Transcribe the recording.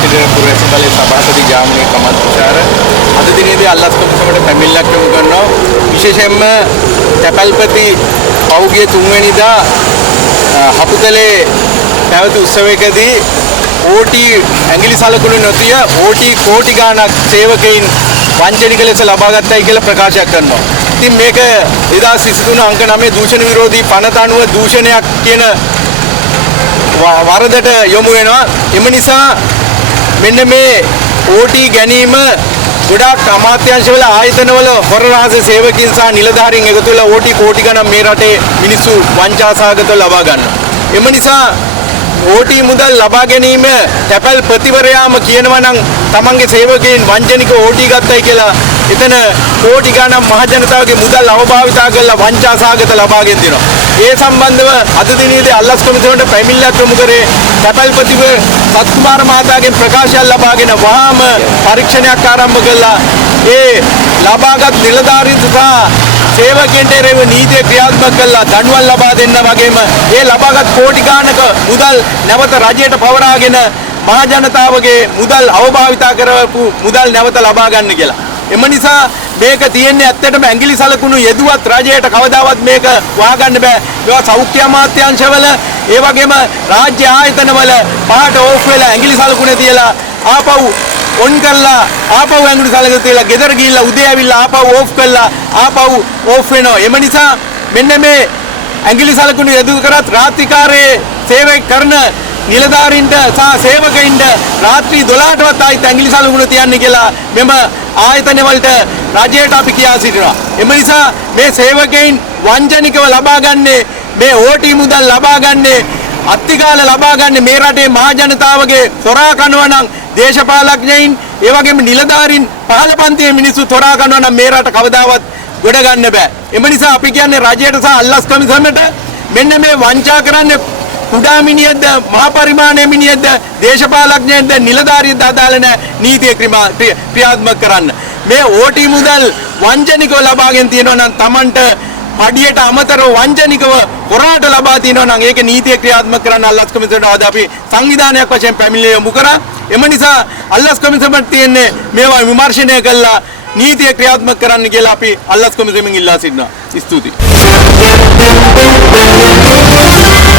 සිටින පුරවැසිපළේ සභාපති ජාමනී කමත්තුචාර අද දිනේදී අල්ලස් කොමිසමට පැමිණිල්ලක් යොමු කරනවා. විශේෂයෙන්ම තැපැල්පති පෞගිය 3 වෙනිදා හපුතලේ පැවති උත්සවයකදී ඕටි ඇඟිලි සලකුණු නොතිය ඕටි කෝටි ගාණක් සේවකයින් වංචනික ලෙස ලබාගත්තයි කියලා ප්‍රකාශයක් කරනවා. ඉතින් මේක 2023 අංක 9 දූෂණ විරෝධී පනත අනුව දූෂණයක් කියන වරදට යොමු වෙනවා. එම නිසා මෙන්න මේ ඕටි ගැනීම ගොඩාක් අමාත්‍යාංශවල ආයතනවල හොර රහස සේවකයන් සහ නිලධාරීන් එකතු වෙලා ඕටි කෝටි ගණන් මේ රටේ මිනිස්සු වංචාසහගතව ලබා ගන්නවා. එම නිසා ඕටි මුදල් ලබා ගැනීම තැපැල් ප්‍රතිවරයාම කියනවා නම් තමන්ගේ සේවකයන් වංචනික ඕටි ගත්තයි කියලා එතන කෝටි ගණන් මහ ජනතාවගේ මුදල් අවභාවිතා කරලා වංචාසහගත ලබාගෙන දෙනවා. ඒ සම්බන්ධව අද දිනේදී අල්ලස් කොමිසමට පැමිණිල්ලක් යොමු කරේ තැපැල් ප්‍රතිව සත්කුමාර මහතාගෙන් ප්‍රකාශයක් ලබාගෙන වහාම පරීක්ෂණයක් ආරම්භ කළා. ඒ ලබාගත් නිලධාරීන් සහ සේවකයන්ට එරෙහිව නීතිය ක්‍රියාත්මක කළා දඬුවම් ලබා දෙන්න වගේම ඒ ලබාගත් කෝටි ගාණක මුදල් නැවත රජයට පවරාගෙන මහ ජනතාවගේ මුදල් අවභාවිතා කරපු මුදල් නැවත ලබා ගන්න කියලා. එම නිසා මේක තියෙන්නේ ඇත්තටම ඇඟිලි සලකුණු යෙදුවත් රජයට කවදාවත් මේක වහගන්න බෑ. ඒවා සෞඛ්‍ය අමාත්‍යාංශවල ඒ වගේම රාජ්‍ය ආයතනවල පහට ඕෆ් වෙලා ඇඟිලි සලකුණ තියලා ආපහු ඔන් කරලා ආපහු ඇඟිලි සලකුණ තියලා ගෙදර ගිහිල්ලා උදේ ඇවිල්ලා ආපහු ඕෆ් කරලා ආපහු ඕෆ් වෙනවා. එම නිසා මෙන්න මේ ඇඟිලි සලකුණු යෙදු කරත් රාත්‍රිකාරයේ සේවය කරන නිලධාරීන්ට සහ සේවකයින්ට රාත්‍රී 12ටවත් ආයිත් ඇඟිලි සලකුණු තියන්නේ කියලා මෙම ආයතන වලට රජයට අපි කියා සිටිනවා. එම නිසා මේ සේවකයින් වංචනිකව ලබාගන්නේ මේ ඕටි මුදල් ලබාගන්නේ අත්තිකාල ලබාගන්නේ මේ රටේ මහ ජනතාවගේ තොරා කනවා නම් දේශපාලඥයින් ඒ වගේම නිලධාරීන් පහළ පන්තියේ මිනිස්සු තොරා කනවා නම් මේ රට කවදාවත් ගොඩ ගන්න බෑ. එම නිසා අපි කියන්නේ රජයට සහ අල්ලස් කොමිසමට මෙන්න මේ වංචා කරන්නේ කුඩා මිනිහෙක්ද මහා පරිමාණයේ මිනිහෙක්ද දේශපාලඥයෙක්ද නිලධාරියෙක්ද අදාළ නැහැ නීතිය ක්‍රියාත්මක කරන්න. මේ ඕටි මුදල් වංචනිකව ලබාගෙන තියෙනවා නම් Tamanට අඩියට අමතරව වංචනිකව හොරාට ලබා තියෙනවා නම් ඒක නීතිය ක්‍රියාත්මක කරන්න අල්ලස් කොමිසමට ආද අපි සංවිධානයක් වශයෙන් පැමිණිලි යොමු කරා. එම නිසා අල්ලස් කොමිසමට තියෙන්නේ මේවා විමර්ශනය කළා නීතිය ක්‍රියාත්මක කරන්න කියලා අපි අල්ලස් කොමිසමෙන් ඉල්ලා සිටිනවා. ස්තුතියි.